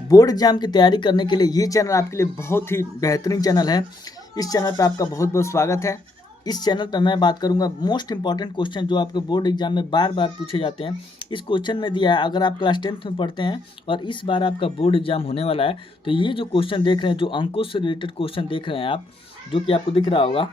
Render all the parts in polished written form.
Board exam की तैयारी करने के लिए ये चैनल आपके लिए बहुत ही बेहतरीन चैनल है। इस चैनल पर आपका बहुत बहुत स्वागत है। इस चैनल पर मैं बात करूंगा मोस्ट इंपॉर्टेंट क्वेश्चन जो आपके बोर्ड एग्जाम में बार बार पूछे जाते हैं। इस क्वेश्चन में दिया है, अगर आप क्लास 10th में पढ़ते हैं और इस बार आपका बोर्ड एग्जाम होने वाला है, तो ये जो क्वेश्चन देख रहे हैं, जो अंकों से रिलेटेड क्वेश्चन देख रहे हैं आप, जो कि आपको दिख रहा होगा,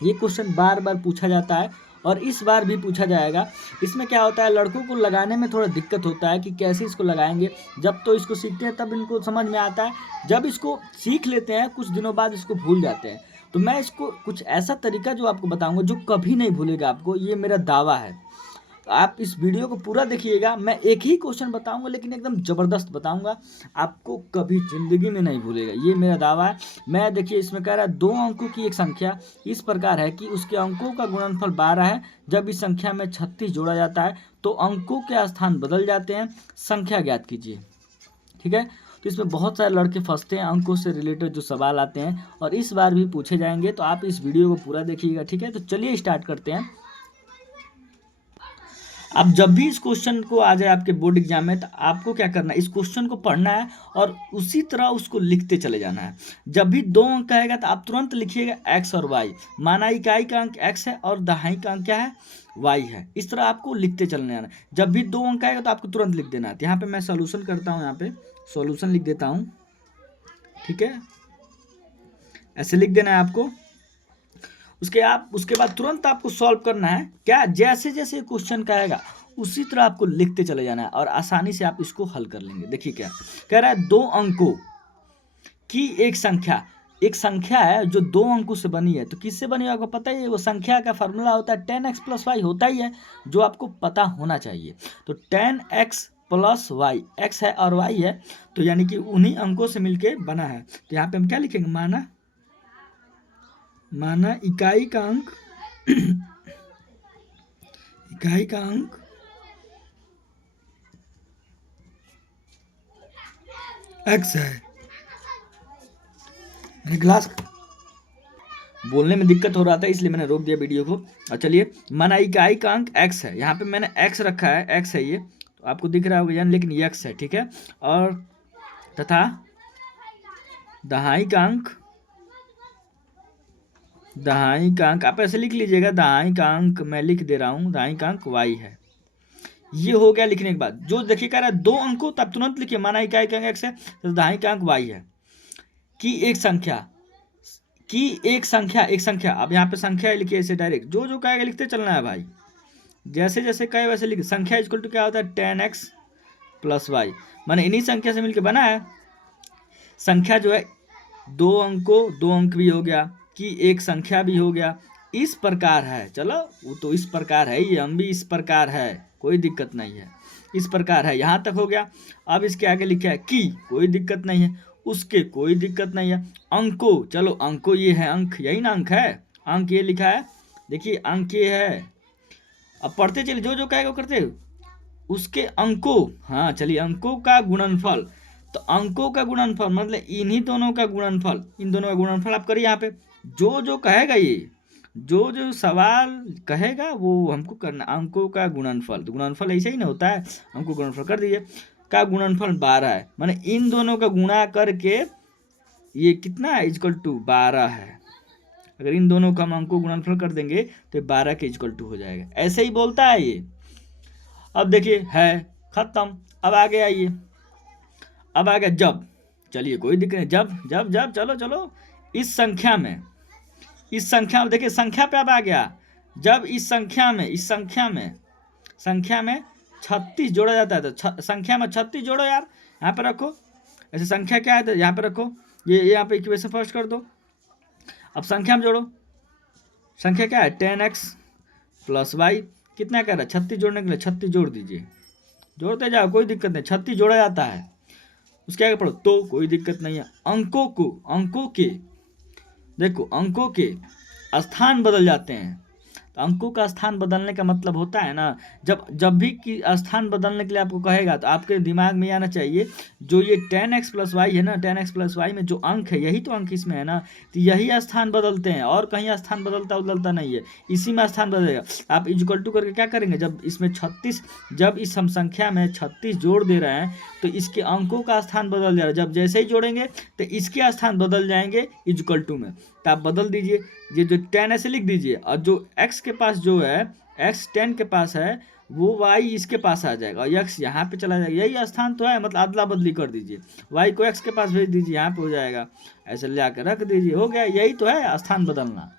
ये क्वेश्चन बार बार पूछा जाता है और इस बार भी पूछा जाएगा। इसमें क्या होता है, लड़कों को लगाने में थोड़ा दिक्कत होता है कि कैसे इसको लगाएंगे। जब तो इसको सीखते हैं तब इनको समझ में आता है, जब इसको सीख लेते हैं कुछ दिनों बाद इसको भूल जाते हैं। तो मैं इसको कुछ ऐसा तरीका जो आपको बताऊंगा जो कभी नहीं भूलेगा आपको, ये मेरा दावा है। तो आप इस वीडियो को पूरा देखिएगा। मैं एक ही क्वेश्चन बताऊंगा लेकिन एकदम ज़बरदस्त बताऊंगा, आपको कभी ज़िंदगी में नहीं भूलेगा, ये मेरा दावा है। मैं देखिए इसमें कह रहा है 2 अंकों की एक संख्या इस प्रकार है कि उसके अंकों का गुणनफल 12 है। जब इस संख्या में 36 जोड़ा जाता है तो अंकों के स्थान बदल जाते हैं। संख्या ज्ञात कीजिए। ठीक है, तो इसमें बहुत सारे लड़के फंसते हैं, अंकों से रिलेटेड जो सवाल आते हैं और इस बार भी पूछे जाएंगे। तो आप इस वीडियो को पूरा देखिएगा। ठीक है, तो चलिए स्टार्ट करते हैं। अब जब भी इस क्वेश्चन को आ जाए आपके बोर्ड एग्जाम में, तो आपको क्या करना है, इस क्वेश्चन को पढ़ना है और उसी तरह उसको लिखते चले जाना है। जब भी 2 अंक कहेगा तो आप तुरंत लिखिएगा x और y। माना इकाई का अंक x है और दहाई का अंक क्या है, y है। इस तरह आपको लिखते चलने आना है। जब भी 2 अंक आएगा तो आपको तुरंत लिख देना है। यहाँ पे मैं सोल्यूशन करता हूँ, यहाँ पे सोल्यूशन लिख देता हूँ। ठीक है, ऐसे लिख देना है आपको। उसके बाद तुरंत आपको सॉल्व करना है। क्या, जैसे जैसे क्वेश्चन का आएगा उसी तरह आपको लिखते चले जाना है और आसानी से आप इसको हल कर लेंगे। देखिए क्या कह रहा है, 2 अंकों की एक संख्या है जो 2 अंकों से बनी है। तो किससे बनी है आपको पता ही है, वो संख्या का फार्मूला होता है 10x + y होता ही है, जो आपको पता होना चाहिए। तो 10x + y, x है और y है, तो यानी कि उन्हीं अंकों से मिलके बना है। तो यहाँ पे हम क्या लिखेंगे, माना इकाई का अंक इकाई का अंक x है। मैंने ग्लास बोलने में दिक्कत हो रहा था इसलिए मैंने रोक दिया वीडियो को। और चलिए, माना इकाई का अंक x है, यहाँ पे मैंने x रखा है, x है ये, तो आपको दिख रहा होगा यानी, लेकिन ये x है। ठीक है, और तथा दहाई का अंक आप ऐसे लिख लीजिएगा, दहाई का अंक मैं लिख दे रहा हूँ, दहाई का अंक y है। ये हो गया लिखने के बाद। जो देखिए कह रहा है 2 अंकों, तब तुरंत लिखिए, माना इकाई का अंक x है तो दहाई का अंक y है, कि एक संख्या। अब यहाँ पे संख्या लिखिए, इसे डायरेक्ट जो जो कहेगा लिखते चलना है भाई, जैसे जैसे कहे वैसे लिखिए। संख्या इक्वल टू क्या होता है, 10x + y, माने इन्हीं संख्या से मिलकर बना है। संख्या जो है 2 अंक भी हो गया, कि एक संख्या भी हो गया, इस प्रकार है। चलो, वो तो इस प्रकार है, ये हम भी इस प्रकार है, कोई दिक्कत नहीं है, इस प्रकार है, यहाँ तक हो गया। अब इसके आगे लिखा है कि, कोई दिक्कत नहीं है, उसके कोई दिक्कत नहीं है। अंको, चलो अंको ये है, अंक यही ना, अंक है, अंक ये लिखा है, देखिए अंक ये है। अब पढ़ते चलिए, जो जो कहेगा वो करते उसके अंकों, हाँ चलिए, अंकों का गुणनफल। तो अंकों का गुणनफल मतलब इन्हीं दोनों का गुणनफल, इन दोनों का गुणनफल आप करिए। यहाँ पे जो जो कहेगा, ये जो जो सवाल कहेगा वो हमको करना। अंकों का गुणनफल, तो गुणनफल ऐसे ही ना होता है, अंकों गुणनफल कर दीजिए। का गुणनफल 12 है, माने इन दोनों का गुणा करके ये कितना है, = 12 है। अगर इन दोनों का हम अंकों गुणनफल कर देंगे तो 12 के = हो जाएगा। ऐसे ही बोलता है ये। अब देखिए है खत्म। अब आगे आइए, अब आ गया जब, चलिए कोई दिक्कत नहीं, जब चलो इस संख्या में देखिए, संख्या पे अब आ गया। जब इस संख्या में 36 जोड़ा जाता है, तो संख्या में 36 जोड़ो यार, यहाँ पे रखो। ऐसे संख्या क्या है तो यहाँ पे रखो, ये यहाँ पे इक्वेशन फर्स्ट कर दो। अब संख्या में जोड़ो, संख्या क्या है, 10x + y, कितना कह रहा है, 36 जोड़ने के लिए 36 जोड़ दीजिए, जोड़ते जाओ, कोई दिक्कत नहीं, 36 जोड़ा जाता है। उसके आगे पढ़ो, तो कोई दिक्कत नहीं है। अंकों के देखो, अंकों के स्थान बदल जाते हैं। तो अंकों का स्थान बदलने का मतलब होता है ना, जब भी कि स्थान बदलने के लिए आपको कहेगा तो आपके दिमाग में आना चाहिए जो ये tan x प्लस वाई है ना, tan x प्लस वाई में जो अंक है यही तो अंक इसमें है ना, तो यही स्थान बदलते हैं और कहीं स्थान बदलता नहीं है, इसी में स्थान बदलेगा। आप इक्वल टू करके क्या करेंगे, जब इसमें 36, जब इस हम संख्या में 36 जोड़ दे रहे हैं तो इसके अंकों का स्थान बदल जा रहा है, जब जैसे ही जोड़ेंगे तो इसके स्थान बदल जाएंगे इक्वल टू में, तो आप बदल दीजिए, ये जो tan ऐसे लिख दीजिए, और जो x के पास जो है, x tan के पास है वो y इसके पास आ जाएगा और x यहाँ पे चला जाएगा, यही स्थान तो है, मतलब अदला बदली कर दीजिए, y को x के पास भेज दीजिए, यहाँ पे हो जाएगा, ऐसे ले आकर रख दीजिए, हो गया, यही तो है स्थान बदलना,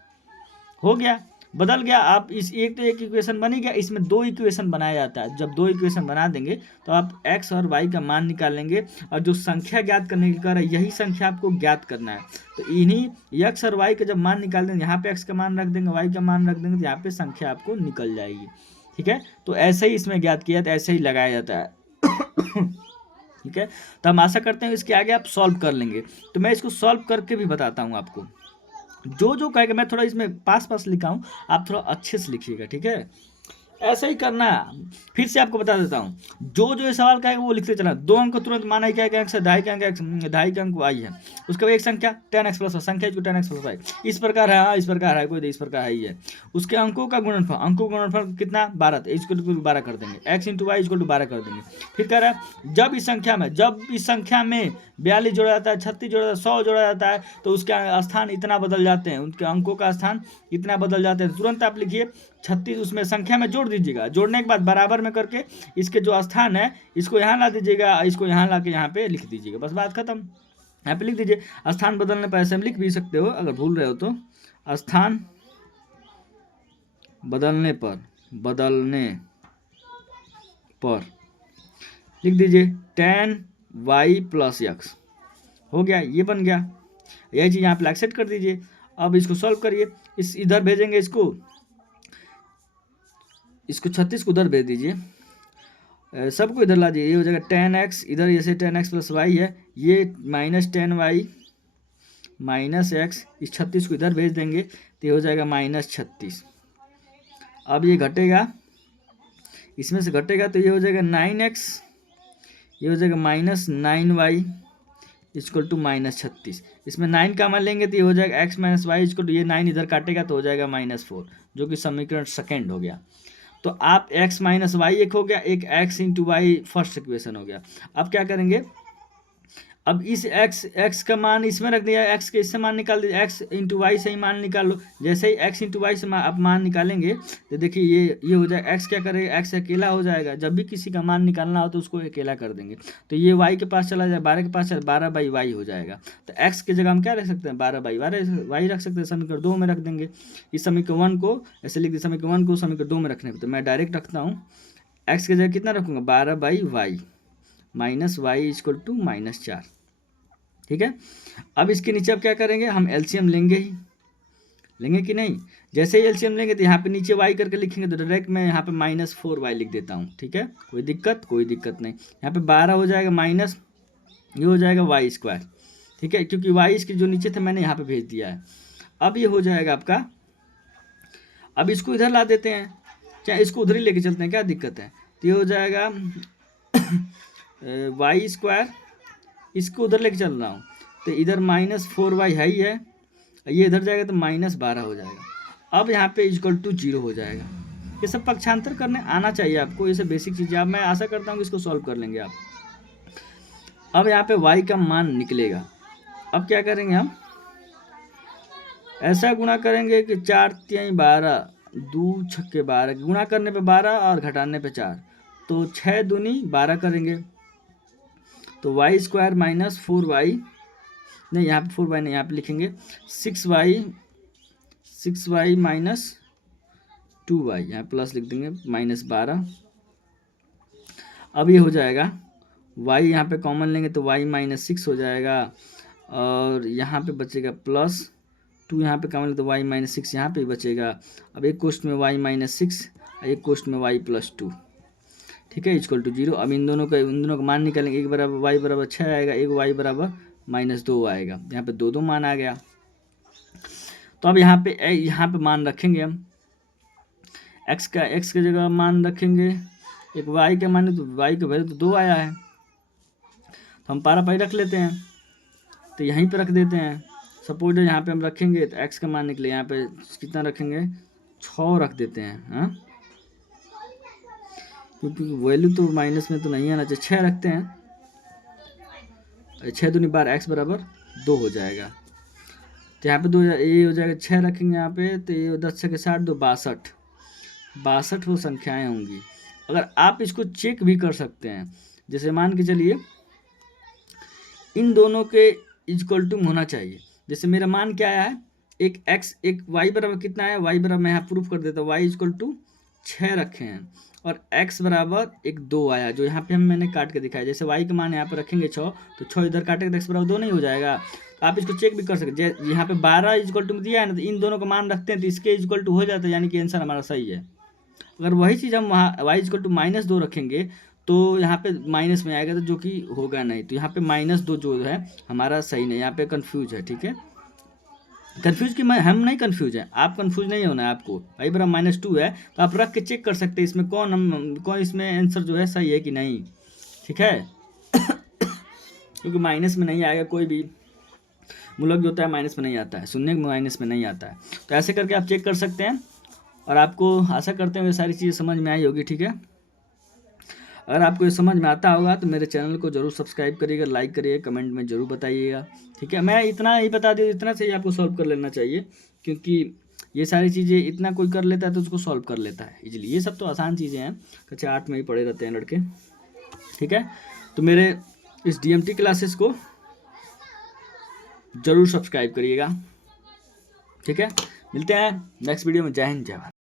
हो गया, बदल गया। आप इस एक तो एक इक्वेशन बनी गया, इसमें दो इक्वेशन बनाया जाता है, जब दो इक्वेशन बना देंगे तो आप x और y का मान निकालेंगे और जो संख्या ज्ञात करने की कर है यही संख्या आपको ज्ञात करना है, तो इन्हीं x और y का जब मान निकाल देंगे, यहाँ पे x का मान रख देंगे, y का मान रख देंगे, तो यहाँ पे संख्या आपको निकल जाएगी, ठीक है। तो ऐसे ही इसमें ज्ञात किया, तो ऐसे ही लगाया जाता है ठीक है। तो हम आशा करते हैं इसके आगे आप सॉल्व कर लेंगे, तो मैं इसको सॉल्व करके भी बताता हूँ आपको, जो कहेगा, मैं थोड़ा इसमें पास लिखा हूँ, आप थोड़ा अच्छे से लिखिएगा, ठीक है, ऐसा ही करना है। फिर से आपको बता देता हूँ, जो ये सवाल कहेगा वो लिखते चलना, 2 अंक को तुरंत माना ही क्या अंक से, 2.5 का अंक x, 2.5 का अंक y है, उसके बाद एक संख्या tan x प्लस संख्या जो tan x प्लस y इस प्रकार है, हाँ इस प्रकार है, कोई इस प्रकार है ही है, उसके अंकों का गुणनफल, अंकों का गुणनफल कितना 12, इसको 12 कर देंगे, x इंटू वाई इसको 12 कर देंगे। फिर कह रहा है जब इस संख्या में 42 जोड़ा जाता है, 36 जोड़ा जाता है, 100 जोड़ा जाता है, तो उसके स्थान इतना बदल जाते हैं, उनके अंकों का स्थान इतना बदल जाते हैं, तुरंत आप लिखिए 36 उसमें संख्या में जोड़ दीजिएगा, जोड़ने के बाद बराबर में करके इसके जो स्थान है इसको यहाँ ला दीजिएगा, इसको यहाँ ला के यहाँ पे लिख दीजिएगा, बस बात खत्म। यहाँ पे लिख दीजिए, स्थान बदलने पर ऐसे हम लिख भी सकते हो अगर भूल रहे हो तो, स्थान बदलने पर लिख दीजिए tan y प्लस x, हो गया, ये बन गया, यही चीज़ यहाँ पे एक्सेप्ट कर दीजिए। अब इसको सॉल्व करिए, इस इधर भेजेंगे, इसको 36 को उधर भेज दीजिए, सबको इधर ला दीजिए, ये हो जाएगा tan x, इधर जैसे tan x प्लस वाई है, ये minus tan y minus x, इस 36 को इधर भेज देंगे तो ये हो जाएगा -36। अब ये घटेगा, इसमें से घटेगा तो ये हो जाएगा 9x, ये हो जाएगा -9y इक्वल टू -36, इसमें 9 का मान लेंगे तो ये हो जाएगा x minus y equal to, ये 9 इधर काटेगा तो हो जाएगा -4, जो कि समीकरण सेकेंड हो गया। तो आप x माइनस वाई एक हो गया, एक x into y first equation हो गया। अब क्या करेंगे, अब इस x का मान इसमें रख दिया, x के इससे मान निकाल दीजिए, x इंटू वाई से ही मान निकाल लो, जैसे ही x इंटू वाई से आप मान निकालेंगे तो देखिए ये हो जाएगा, x क्या करेगा, x अकेला हो जाएगा, जब भी किसी का मान निकालना हो तो उसको अकेला कर देंगे, तो ये y के पास चला जाए, 12 के पास चला, 12/y हो जाएगा, तो x की जगह हम क्या रख सकते हैं, 12/y रख सकते हैं, समीकरण 2 में रख देंगे, इस समीकरण 1 को ऐसे लिख दिए, समीकरण 1 को समीकरण 2 में रखने पर, तो मैं डायरेक्ट रखता हूँ, x की जगह कितना रखूँगा 12/y minus y equal to -4, ठीक है। अब इसके नीचे अब क्या करेंगे, हम एलसीएम लेंगे कि नहीं, जैसे ही एलसीएम लेंगे तो यहाँ पे नीचे y करके लिखेंगे, तो डायरेक्ट मैं यहाँ पे -4y लिख देता हूँ, ठीक है, कोई दिक्कत नहीं, यहाँ पे 12 हो जाएगा माइनस, ये हो जाएगा y², ठीक है, क्योंकि y इसके जो नीचे था मैंने यहाँ पे भेज दिया है। अब ये हो जाएगा आपका, अब इसको इधर ला देते हैं, चाहे इसको उधर ही लेके चलते हैं, क्या दिक्कत है, तो ये हो जाएगा y², इसको उधर लेके चल रहा हूँ तो इधर -4y है ही है, ये इधर जाएगा तो -12 हो जाएगा। अब यहाँ पे इक्वल टू 0 हो जाएगा। ये सब पक्षांतर करने आना चाहिए आपको, ये सब बेसिक चीज़ें, अब मैं आशा करता हूँ कि इसको सॉल्व कर लेंगे आप। अब यहाँ पे y का मान निकलेगा, अब क्या करेंगे हम, ऐसा गुणा करेंगे कि 4 × 12 2 × 12, गुणा करने पे 12 और घटाने पे 4, तो 6 दूनी 12 करेंगे, तो y² माइनस 4y, नहीं यहाँ पे 4y नहीं, यहाँ पे लिखेंगे 6y माइनस 2y, यहाँ प्लस लिख देंगे -12। अब ये हो जाएगा, y यहाँ पे कॉमन लेंगे तो y -6 हो जाएगा, और यहाँ पे बचेगा +2, यहाँ पे कॉमन लेंगे तो y -6 यहाँ पे बचेगा। अब एक क्वेश्चन में y -6, एक क्वेश्चन में y +2, ठीक है, इक्वल टू 0। अब इन दोनों का मान निकालेंगे, एक बराबर y बराबर 6 आएगा, एक y बराबर -2 आएगा, यहाँ पे 2 मान आ गया। तो अब यहाँ पे मान रखेंगे हम, एक्स की जगह मान रखेंगे, एक वाई का मान है तो वाई का वैल्यू तो 2 आया है, तो हम पारा पाई रख लेते हैं, तो यहीं पे रख देते हैं। सपोज यहाँ पे हम रखेंगे तो एक्स का मान निकले, यहाँ पे कितना रखेंगे 6 रख देते हैं, हाँ क्योंकि वैल्यू तो माइनस में तो नहीं आना चाहिए, 6 रखते हैं, 6 दूनी 12 एक्स बराबर 2 हो जाएगा। तो यहाँ पे 2 ये हो जाएगा, 6 रखेंगे यहाँ पे तो ये 10 6 60 2 62 वो संख्याएं होंगी। अगर आप इसको चेक भी कर सकते हैं, जैसे मान के चलिए इन दोनों के इक्वल टू होना चाहिए। जैसे मेरा मान क्या आया है, एक x एक y बराबर कितना है, y बराबर मैं यहाँ प्रूफ कर देता हूँ, y इक्वल टू 6 रखे हैं और x बराबर एक 2 आया, जो यहाँ पे मैंने काट के दिखाया। जैसे y का मान यहाँ पर रखेंगे 6, तो 6 इधर काटेंगे तो x बराबर 2 नहीं हो जाएगा। तो आप इसको चेक भी कर सकते हैं, यहाँ पे 12 इक्वल टू दिया है ना, तो इन दोनों का मान रखते हैं तो इसके इक्वल टू हो जाता है, यानी कि आंसर हमारा सही है। अगर वही चीज़ हम वहाँ y इक्वल टू -2 रखेंगे तो यहाँ पे माइनस में आएगा, तो जो कि होगा नहीं, तो यहाँ पे -2 जो है हमारा सही नहीं, यहाँ पे कंफ्यूज है, ठीक है। कंफ्यूज कि मैं हम नहीं कंफ्यूज है, आप कंफ्यूज नहीं होना है आपको। y बराबर -2 है तो आप रख के चेक कर सकते हैं इसमें कौन इसमें आंसर जो है सही है कि नहीं, ठीक है। क्योंकि माइनस में नहीं आएगा, कोई भी मूलक जो होता है माइनस में नहीं आता है, शून्य माइनस में नहीं आता है। तो ऐसे करके आप चेक कर सकते हैं, और आपको आशा करते हैं ये सारी चीज़ें समझ में आई होगी, ठीक है। अगर आपको ये समझ में आता होगा तो मेरे चैनल को जरूर सब्सक्राइब करिएगा, लाइक करिएगा, कमेंट में ज़रूर बताइएगा, ठीक है। मैं इतना ही बता दूँ, इतना से ही आपको सॉल्व कर लेना चाहिए, क्योंकि ये सारी चीज़ें इतना कोई कर लेता है तो उसको सॉल्व कर लेता है इजीली। ये सब तो आसान चीज़ें हैं, कक्षा 8 में ही पढ़े रहते हैं लड़के, ठीक है। तो मेरे इस DMT क्लासेस को ज़रूर सब्सक्राइब करिएगा, ठीक है। मिलते हैं नेक्स्ट वीडियो में। जय हिंद, जय भारत।